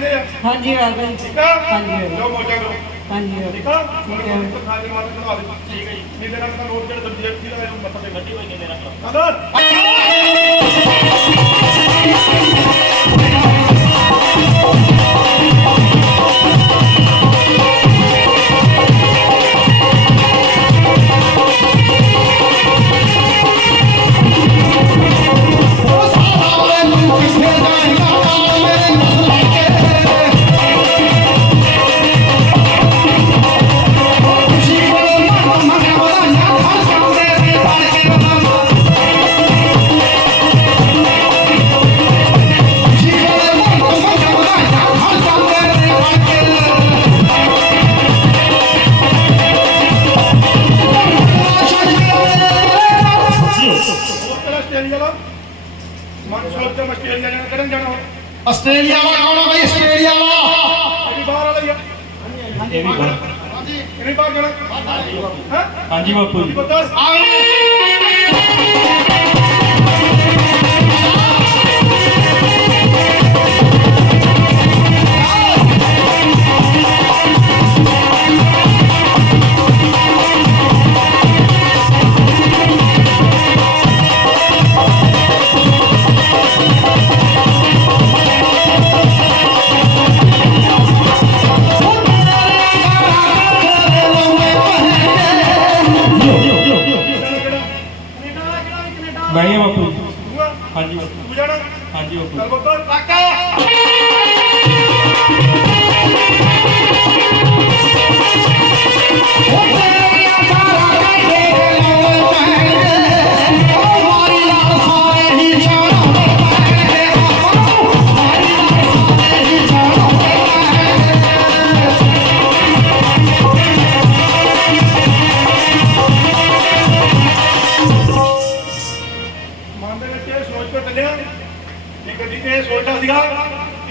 ਕਹਿੰਦੇ ਆ? ਹਾਂਜੀ ਆ ਗਏ। ਠੀਕ ਆ? ਹਾਂਜੀ, ਹਾਂਜੀ। ਜੋ ਮੋਜਾ ਕਰੋ। ਹਾਂਜੀ ਠੀਕ ਆ? ਹੈ। ਖਾਲੀ ਮਾਰ ਕੇ ਦੇ ਠੀਕ ਹੈ ਜੀ। ਨੀਲੇ ਰੰਗ ਦਾ ਨੋਟ ਜਿਹੜਾ ਦੰਦੀ ਰੱਖੀ ਦਾ ਮੱਥਾ ਤੇ ਗੱਡੀ ਹੋਈ ਨਹੀਂ ਦੇਣਾ ਕਰੋ ਅੰਦਰ ਇਹ ਵੀ ਬਾਹਰ। ਕਿਹਨੇ ਬਾਹਰ ਜਾਣਾ? ਹਾਂਜੀ। ਬਾਪੂ ਜੀ। ਪਤਾ ਮੈਂ ਬੱਬਾ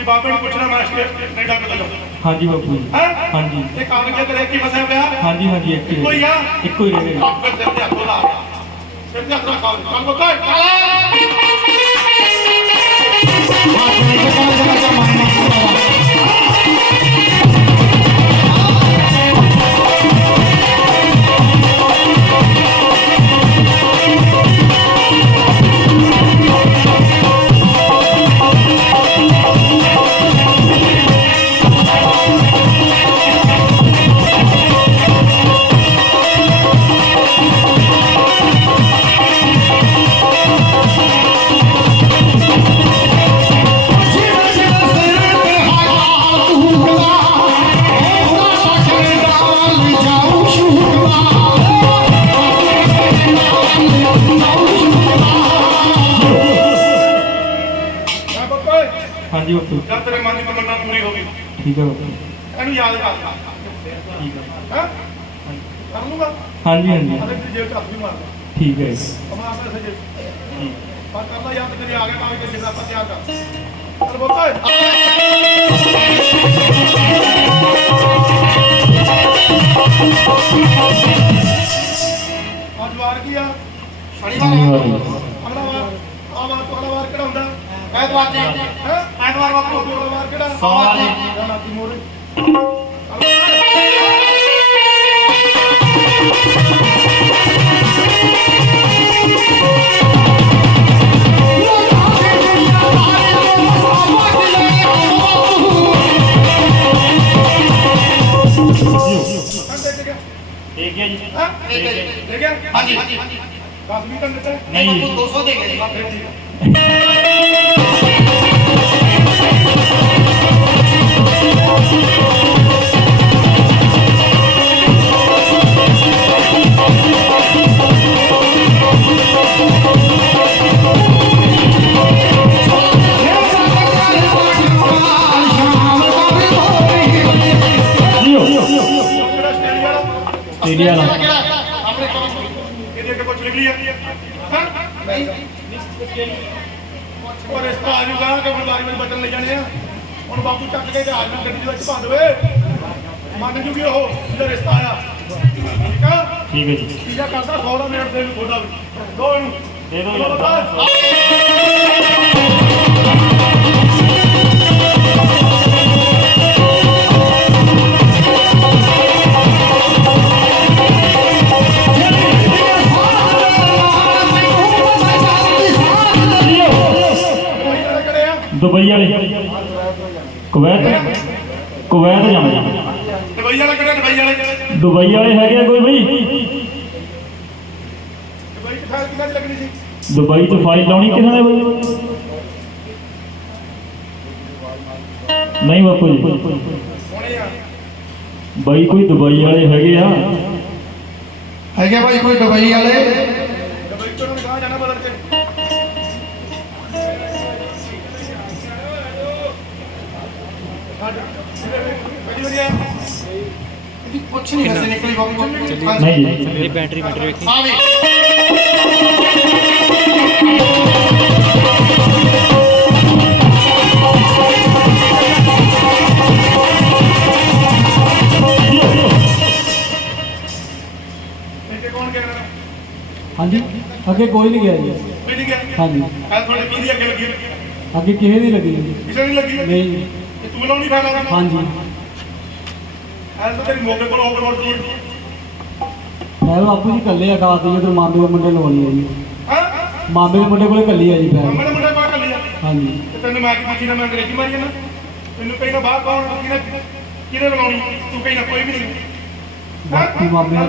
ਬਾਬੇ ਨੂੰ ਪੁੱਛਣਾ ਮੈਂ ਕੈਨੇਡਾ ਕਦੋਂ ਜਾਊਂ ਹਾਂਜੀ ਬਾਪੂ ਜੀ। ਹੈ? ਹਾਂਜੀ। ਇਹ ਕਾਗਜ਼ ਤੇ ਕੀ ਫਸਿਆ ਪਿਆ? ਹਾਂਜੀ ਹਾਂਜੀ ਇੱਕ ਹੀ ਆ? ਇੱਕੋ ਹੀ ਰਹੇ ਸਿਰ ਤੇ ਹੱਥ ਲਾ। ਤੇ ਹੱਥ ਰੱਖਾ ਚੱਲ ਬੱਬਾ ਮੈਂ ਹਾਂਜੀ ਬਾਪੂ। ਜਦ ਤੇਰੇ ਮਨ ਦੀ ਤਮੰਨਾ ਪੂਰੀ ਹੋ ਗਈ। ਠੀਕ ਹੈ ਬਾਪੂ। ਇਹਨੂੰ ਯਾਦ ਕਰ। ਠੀਕ ਹੈ। ਹੈ? ਕਰ ਲੂਗਾ ਹਾਂਜੀ ਹਾਂਜੀ। ਅਰੇ ਤੇਰੀ ਜੇਬ ਚ ਹੱਥ ਵੀ ਮਾਰਦਾ। ਠੀਕ ਹੈ ਅਮਾ ਆਪਣੇ ਸਜੇ ਪਰ ਕਰਦਾ ਯਾਦ ਕਰੀ ਆ ਗਿਆ ਤੇ ਜਿੰਨਾ ਆਪਾਂ ਤਿਆਰ ਕਰ। ਚੱਲ ਬੱਬਾ ਹਾਂਜੀ। 10 ਮਿੰਟ ਦਿੱਤੇ ਨਹੀਂ। ਬਾਪੂ 200 ਦੇ ਗਏ। ਆਸਟ੍ਰੇਲੀਆ ਵਾਲਾ? ਆਸਟ੍ਰੇਲੀਆ ਵਾਲਾ। ਇਹਦੇ ਅੱਗੇ ਕੁਝ ਨਿਕਲੀ ਜਾਂਦੀ ਹੈ ਹਾਂ ਉਹ ਰਿਸ਼ਤਾ ਆ ਜੂਗਾ ਕਿ ਗੁਰਦਾਰੀ ਵਿੱਚ ਬਚਨ ਲੈ ਜਾਣੇ ਆ। ਹੁਣ ਬਾਪੂ ਚੱਕ ਕੇ ਜਹਾਜ਼ ਨਾਲ ਗੱਡੀ ਦੇ ਵਿੱਚ ਭਾ ਦੇਵੇ। ਮੰਨ ਜੂਗੀ ਉਹ ਜਿਹੜਾ ਰਿਸ਼ਤਾ ਆਇਆ। ਠੀਕ ਆ? ਠੀਕ ਹੈ ਜੀ। ਤੀਜਾ ਕਰਦਾ 100 ਦਾ ਮਿੰਟ ਦੇ ਨੂੰ ਤੁਹਾਡਾ ਵੀ। ਦੋ ਇਹਨੂੰ। ਦੇ ਚਲੋ ਯਾਰ ਦੁਬਈ ਵਾਲੇ ਕੁਵੈਤ ਕੁਵੈਤ ਜਾਣਾ ਜੀ ਦੁਬਈ ਵਾਲਾ ਕਿਹੜਾ ਦੁਬਈ ਵਾਲੇ ਦੁਬਈ ਵਾਲੇ ਹੈਗੇ ਆ ਕੋਈ ਬਈ ਦੁਬਈ ਚ ਫਾਇਲ ਕਿੰਨਾ ਦੀ ਲੱਗਣੀ ਸੀ ਦੁਬਈ 'ਚ ਫਾਈਲ ਲਾਉਣੀ ਕਿਸੇ ਨੇ ਬਈ ਨਹੀਂ ਬਾਪੂ ਜੀ ਹੋਣੇ ਆ ਬਈ ਕੋਈ ਦੁਬਈ ਵਾਲੇ ਹੈਗੇ ਆ ਹੈਗੇ ਭਾਈ ਕੋਈ ਦੁਬਈ ਵਾਲੇ ਇਹਦੀ ਕੁਛ ਨਹੀਂ ਵੈਸੇ ਨਿਕਲੀ ਬਾਬੂ ਨਹੀਂ ਜੀ ਇਹ ਬੈਟਰੀ ਬੈਟਰੀ ਵੇਖੀ ਆ ਵੀ ਇੱਥੇ ਕੌਣ ਗਿਆ ਨਾ ਹਾਂਜੀ ਅੱਗੇ ਕੋਈ ਨਹੀਂ ਗਿਆ ਜੀ ਕੋਈ ਨਹੀਂ ਗਿਆ ਹਾਂਜੀ ਐ ਤੁਹਾਡੇ ਐ ਤਾਂ ਤੇਰੀ ਮੌਕੇ ਕੋਲ ਓਵਰ ਲੋਡ ਦੀ ਮੈਂ ਬਾਪੂ ਜੀ ਇਕੱਲੇ ਆ ਗਾਤ ਜੀ ਉਧਰ ਮਾਮੇ ਦੇ ਮੁੰਡੇ ਲਵਾਉਣੀ ਹੈ ਜੀ। ਹਾਂ? ਮਾਮੇ ਦੇ ਮੁੰਡੇ ਕੋਲੇ ਇਕੱਲੀ ਆ ਜੀ ਮੰਮਾ ਨੇ ਮੁੰਡਾ ਬਾਹਰ ਕਰ ਲਿਆ ਹਾਂਜੀ। ਤੇ ਤੈਨੂੰ ਮੈਂ ਕੀ ਪੁੱਛੀ ਨਾ ਮੈਂ ਅੰਗਰੇਜ਼ੀ ਮਾਰੀ ਨਾ? ਤੈਨੂੰ ਕਹੀ ਨਾ ਬਾਹਰ ਕੌਣ ਕਿਹਨੇ ਕਿਹਨੇ ਲਗਾਉਣੀ ਤੂੰ ਕਹੀ ਨਾ ਕੋਈ ਵੀ ਨਹੀਂ। ਬਾਕੀ ਮਾਮੇ ਹਾਂ,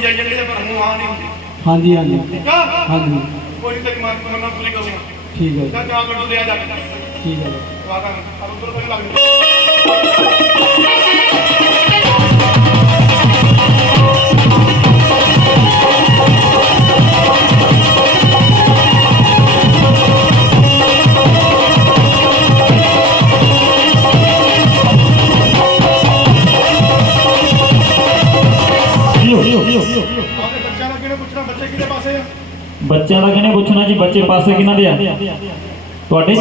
ਜੀ ਆਵੇ ਪੱਤਰੀ ਜਾਈ ਜਾਂਦੇ ਪਰ ਮੂੰਹ ਆ ਨਹੀਂ ਹੁੰਦੀ। ਹਾਂਜੀ ਹਾਂਜੀ। ਠੀਕ ਆ? ਹਾਂਜੀ। ਕੋਈ ਨਹੀਂ ਤੇਰੀ ਮਾਂ ਮੰਨਣਾ ਪੂਰੀ ਕਰੂੰਗਾ ਠੀਕ ਹੈ ਜੀ। ਜਾ ਜਾ ਕੇ ਲਿਆ ਜਾ। ਠੀਕ ਹੈ ਜੀ। ਵਾਦਾ ਅਬ ਉਧਰ ਤੋਂ ਲੱਗ ਜੂ ਬੱਚਿਆਂ ਨੂੰ ਕਿਹਨੇ ਪੁੱਛਣਾ ਬੱਚੇ ਕਿਹਦੇ ਪਾਸੇ ਆ ਬੱਚਿਆਂ ਦਾ ਕਿਹਨੇ ਪੁੱਛਣਾ ਜੀ? ਬੱਚੇ ਪਾਸੇ ਕਿਹਨਾਂ ਦੇ ਆ? ਤੁਹਾਡੇ?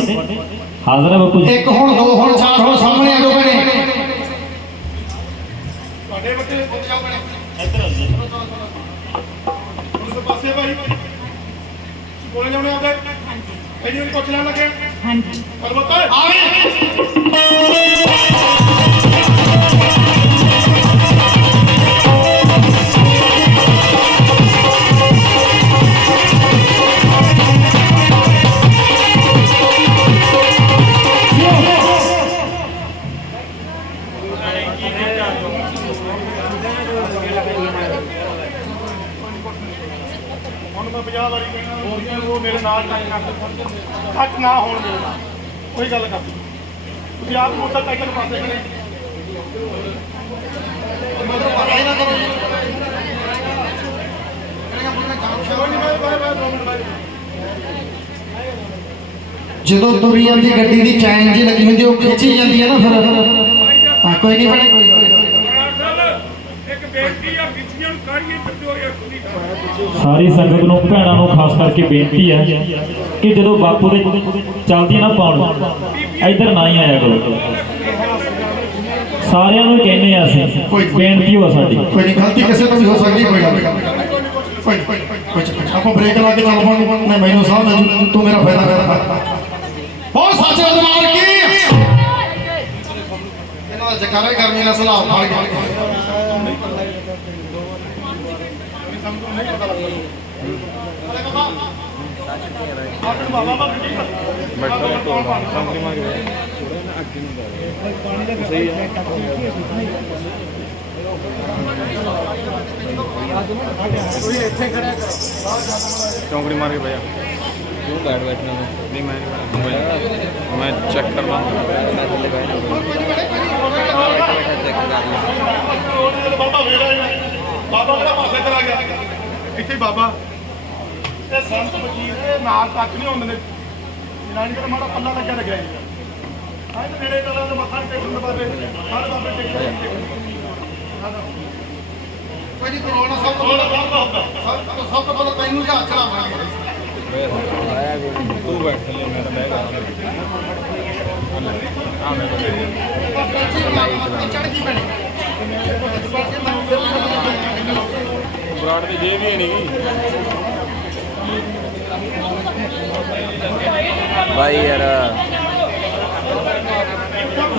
ਹਾਜ਼ਰ ਹੈ ਬਾਪੂ ਜੀ। ਇੱਕ ਹੁਣ ਦੋ ਹੁਣ ਚਾਰ ਹੁਣ ਸਾਹਮਣੇ ਆ ਦੋ ਬਣੇ ਤੁਹਾਡੇ ਬੱਚੇ ਉੱਥੇ ਜਾਓ ਬਣੇ ਉਸ ਪਾਸੇ ਭਾਈ। ਕੋਲੇ ਜਾਉਣੇ ਆਪਦੇ? ਇਹਦੀ ਵੀ ਪੁੱਛ ਲੈਣ ਲੱਗੇ? ਹਾਂਜੀ। ਅਲਬੱਤਾ ਆ ਵੀ 50 ਵਾਰੀ ਕਹਿਣਾ ਉਹ ਮੇਰੇ ਨਾਲ ਟੱਚ ਨਾ ਟੱਚ ਨਾ ਹੋਣ ਦੇ ਕੋਈ ਗੱਲ ਕਰ ਤੁਸੀਂ ਆਪ ਨੂੰ ਉੱਧਰ ਟਾਈਗਰ ਪਾਸੇ ਖੜੇ ਪਤਾ ਹੀ। ਨਾ ਕਰੋ ਜੀ ਕੋਈ ਨਹੀਂ ਮੈਂ ਬਾਏ ਬਾਏ ਦੋ ਮਿੰਟ ਬਾਏ। ਜਦੋਂ ਤੁਰੀ ਜਾਂਦੀ ਗੱਡੀ ਦੀ ਚੈਨ ਜੀ ਲੱਗੀ ਹੁੰਦੀ ਉਹ ਖਿੱਚੀ ਜਾਂਦੀ ਹੈ ਨਾ ਫਿਰ। ਹਾਂ ਕੋਈ ਨਹੀਂ ਬਣੇ ਕੋਈ। ਇੱਕ ਬੇਨਤੀ ਆ ਵਿੱਚੀਆਂ ਨੂੰ ਕਾੜੀਏ ਤੇ ਸਾਰੀ ਸੰਗਤ ਨੂੰ ਭੈਣਾਂ ਨੂੰ ਖਾਸ ਕਰਕੇ ਬੇਨਤੀ ਹੈ ਕਿ ਜਦੋਂ ਬਾਪੂ ਦੇ ਚੱਲਦੀ ਨਾ ਪਾਉਣ ਇੱਧਰ ਨਾ ਹੀ ਆਇਆ ਕਰੋ। ਸਾਰਿਆਂ ਨੂੰ ਕਹਿੰਦੇ ਆ ਅਸੀਂ ਬੇਨਤੀ ਹੋ ਸਾਡੀ। ਕੋਈ ਨਹੀਂ ਗਲਤੀ ਕਿਸੇ ਤੋਂ ਵੀ ਹੋ ਸਕਦੀ ਕੋਈ ਗੱਲ ਕੋਈ ਕੋਈ। ਆਪਾਂ ਬ੍ਰੇਕ ਲਾ ਕੇ ਚੱਲ ਪਾਂਗੇ। ਮੈਂ ਮੈਨੂੰ ਸਾਹ ਮੈਂ ਤੂੰ ਮੇਰਾ ਫਾਇਦਾ ਕਰਦਾ ਬਹੁਤ ਸੱਚੇ ਦਰਬਾਰ ਕੀ। ਇਹਨਾਂ ਦਾ ਜਕਾਰਾ ਗਰਮੀ ਨਾਲ ਸਲਾਹ ਫੜ ਗਿਆ। ਬਾਬਾ ਬਾਬਾ ਠੀਕ ਆ ਚੌਂਕੜੀ ਮਾਰ ਕੇ ਬਈਆ ਤੂੰ ਬੈਠ ਬੈਠਣਾ ਨਹੀਂ ਮੈਂ ਮੈਂ ਚੈੱਕ ਬੈਠਣਾ ਬਾਬਾ ਆਇਆ ਬਾਬਾ ਕਿਹੜਾ ਪਾਸੇ ਚਲਾ ਗਿਆ? ਇੱਥੇ ਬਾਬਾ। ਇਹ ਸੰਤ ਫਕੀਰ ਦੇ ਨਾਲ ਤੱਕ ਨਹੀਂ ਹੁੰਦੇ ਨੇ। ਨਾਨੀ ਦਾ ਮਾੜਾ ਪੱਲਾ ਲੱਗਿਆ ਲੱਗਿਆ ਆਹ ਤੇ ਨੇੜੇ ਕਲਾ ਦਾ ਮੱਥਾ ਟੇਕਣ ਦੇ ਬਾਰੇ ਹਰ ਬਾਬੇ ਟੇਕਣ ਕੋਈ ਨਹੀਂ ਕਰੋਨਾ ਸਭ ਤੋਂ ਥੋੜਾ ਬਾਬਾ ਹੁੰਦਾ ਸਭ ਸਭ ਤੋਂ ਪਹਿਲਾਂ ਤੈਨੂੰ ਜਹਾਜ਼ ਚਲਾਵਾਂਗੇ। ਤੂੰ ਬੈਠ ਥੱਲੇ ਮੈਂ ਤਾਂ ਬਹਿ ਗਿਆ ਆ ਮੈਂ ਚੜ ਗਈ ਬਣੀ ਬਰਾੜ ਦੀ ਜੇਬ ਹੀ ਨਹੀਂ ਭਾਈ ਯਾਰ।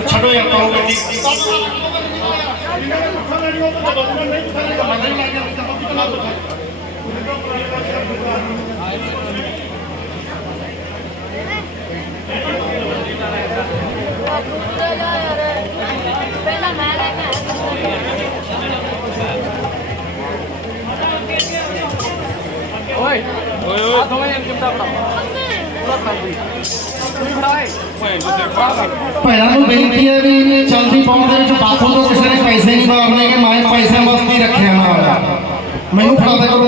ਛੱਡੋ ਯਾਰ ਪਾਓ। ਗੱਡੀ ਇਹਨਾਂ ਨੇ ਮੱਥਾ ਲੈਣੀ ਉਹ ਤਾਂ ਬਾਬਾ ਨਹੀਂ ਮੱਥਾ ਲੈਣੀ ਮੱਥਾ ਨਹੀਂ ਲੱਗਿਆ ਤਾਂ ਬਾਬਾ ਕਿਹਨਾਂ ਬਤਾ ਪਹਿਲਾਂ ਮੈਂ ਲੈ ਕੇ ਆਇਆ ਓਏ ਓਏ ਦੋਵੇਂ ਜਣ ਚਿਮਟਾ ਫੜਾ ਭੈਣਾਂ ਨੂੰ ਬੇਨਤੀ ਹੈ ਵੀ ਚਲਦੀ ਪਾਉਣ ਦੇ ਵਿੱਚ ਬਾਪੂ ਤੋਂ ਕਿਸੇ ਨੇ ਪੈਸੇ ਨਹੀਂ ਮਾਰਨੇ ਕਿ ਮੈਂ ਪੈਸਿਆਂ ਵਾਸਤੇ ਹੀ ਰੱਖਿਆ ਨਾਲ। ਮੈਨੂੰ ਫੜਾ ਦੇ ਕਰੋ।